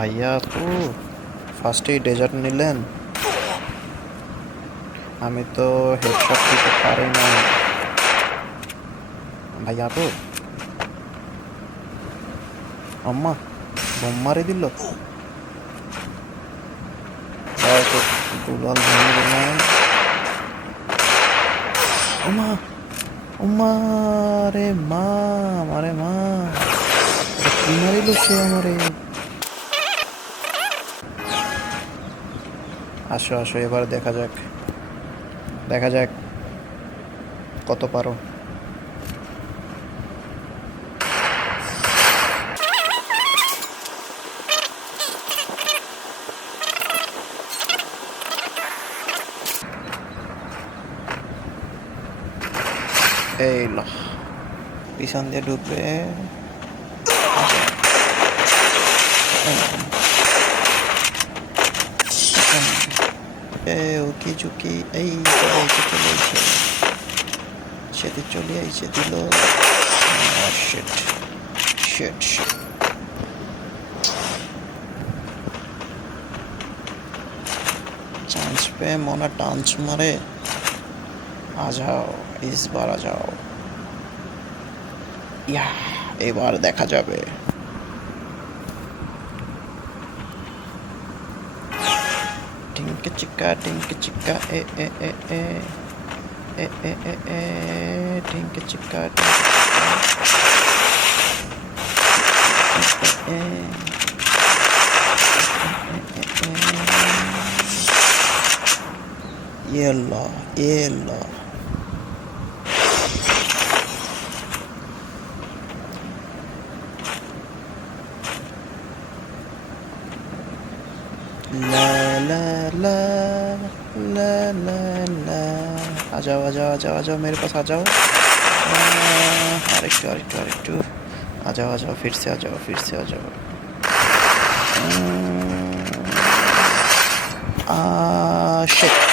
ভাইয়া আপু ফার্স্টেই ডেজার্ট নিলেন? আমি তো হেডশট দিতে পারি না ভাইয়া আপু, আম্মা, বোম মারি দিল। দুলাল ভেঙে ওমা ওমা রে মা, আমারে মা। কি মারিল সে আমারে? আসো আসো এবার দেখা যাক। দেখা যাক কত পারো। এই পিছন দিয়ে ঢুকবে। ওকে চুকি এই চলে আইছে সেটি চলে আইছে দিল শেট শেট শেট চান্স পেয়ে মনে টান্স মারে আ যাও ইসবার আ যাও ইয়া এবার দেখা যাবে Tinka chika, tinka chika, eh, eh, eh, eh. Eh, eh, eh, eh. Tinka chika, tinka chika. Eh, eh, eh. eh, eh, eh yellow, yellow. आ जाओ आ जाओ आ जाओ आ जाओ मेरे पास आ जाओ अरेक्टू अरेक्टू अरेक्टू आ जाओ आ जाओ फिर से आ जाओ फिर से आ जाओ आ शिट